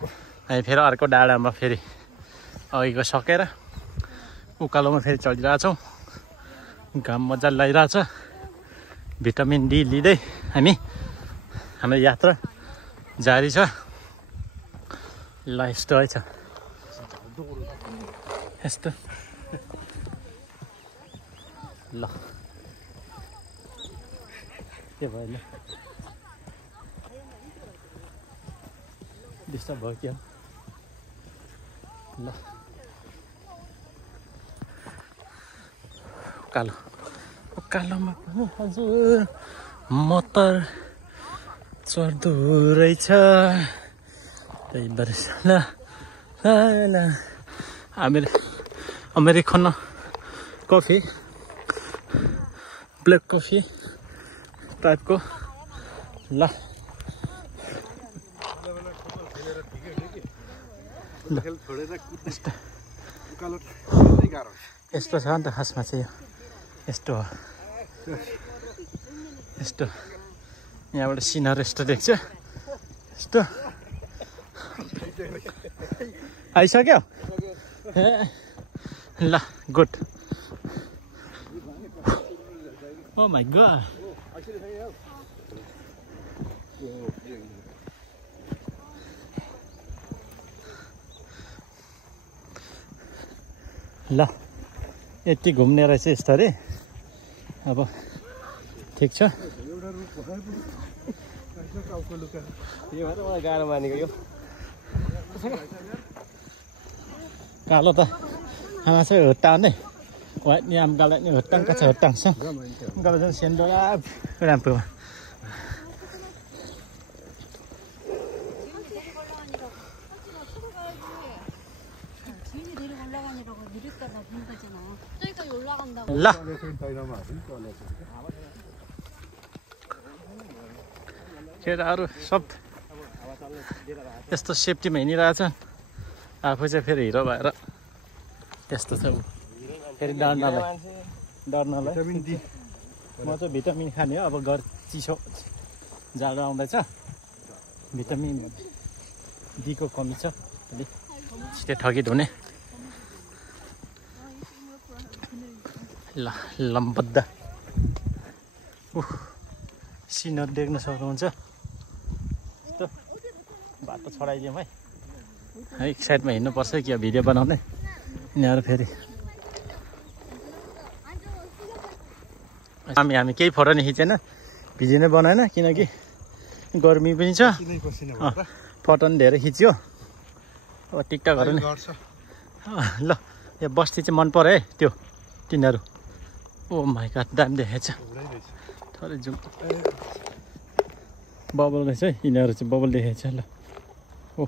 हामी फेरि अर्को डाँडामा फेरि अघिको सकेर उकालोमा फेरि चलिरहेछौँ। घाम मजाले लागिरहेछ। भिटामिन डी लिँदै हाम्रो यात्रा जारी छ। ल यस्तो है छ यस्तो ल के भयो ल डिस्टर्ब भयो क्या ल उकालो उकालोमा पनि हजुर मोटर चढ्दो रहेछ। त्यही भएर ल ल अमेरिकन कफी ब्ल्याक कफी टाइपको ल यस्तो छ नि त खासमा चाहिँ यो यस्तो हो। यस्तो यहाँबाट सिनर यस्तो देख्छ। यस्तो आइसक्यो ल गुड। ओ माई गॉड ल यति घुम्ने रहेछ यस्तो अरे। अब ठिक छ गाह्रो मानेको यो कालो त आमा चाहिँ हुट्टाउने नि आम गाला नि हुट्टाङ कच्चा हुट्टाङ छ गाला चाहिँ सेन्डो राम्रोमा ल केटाहरू सब यस्तो सेफ्टीमा हिँडिरहेछ। आफू चाहिँ फेरि हिरो भएर त्यस्तो छ ऊ फेरि डर्नलाई म चाहिँ भिटामिन खाने हो। अब घर चिसो जाडो आउँदैछ भिटामिन डीको कमी छ अलिक छिटै ठगित हुने। ल लम्बद्दा सिनर देख्न सक्नुहुन्छ। यस्तो बाटो छोडाइदिउँ है एक साइडमा हिँड्नुपर्छ कि भिडियो बनाउने। यिनीहरू फेरि हामी केही फोटो नि खिचेन भिडियो नै बनाएन किनकि गर्मी पनि छ। फोटो नि धेरै खिच्यो। अब टिकटकहरू नि ल यो बस्ती चाहिँ मन पर्यो है त्यो तिनीहरू। ओ माई गॉड दाम देखेछ थोरै जुम बबल रहेछ है यिनीहरू चाहिँ बबल देखेछ। ल ओ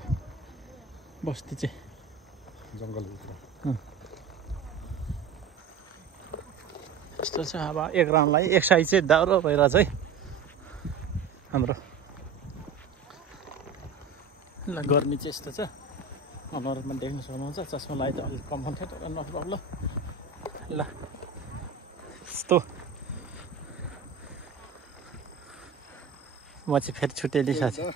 बस्ती चाहिँ जङ्गल यस्तो छ। अब एक राउन्डलाई एक साइड चाहिँ दाउरो भइरहेछ है हाम्रो। ल गर्मी चाहिँ यस्तो छ अनुहारमा देख्न सक्नुहुन्छ। चस्मा लगाइ त अलिक कम हुन्थ्यो तर नो प्रब्लम। ल यस्तो म चाहिँ फेरि छुट्टै लिइसकेको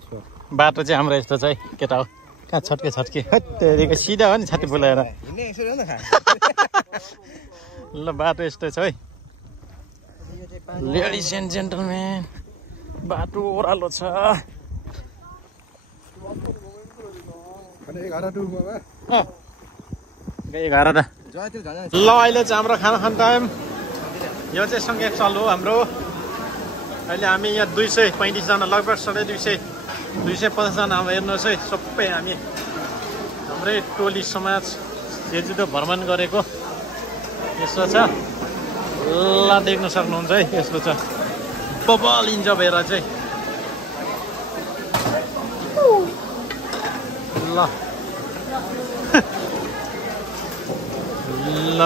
छु। बाटो चाहिँ हाम्रो यस्तो छ है केटा हो कहाँ छट्के हेरेको सिधा हो नि छाती बोलाएर। ल बाटो यस्तो छ है लेडिज एन्ड जेन्टलमेन बाटो ओह्रालो छ। ल अहिले चाहिँ हाम्रो खाना खाने टाइम। यो चाहिँ सँगै चालु हाम्रो। अहिले हामी यहाँ 235 जना लगभग 250 जना अब हेर्नुहोस् है सबै हामी हाम्रै टोली समाज जेजुदो भ्रमण गरेको यस्तो छ। ल देख्न सक्नुहुन्छ है यस्तो छ बबल इन्जोय भएर चाहिँ। ल ल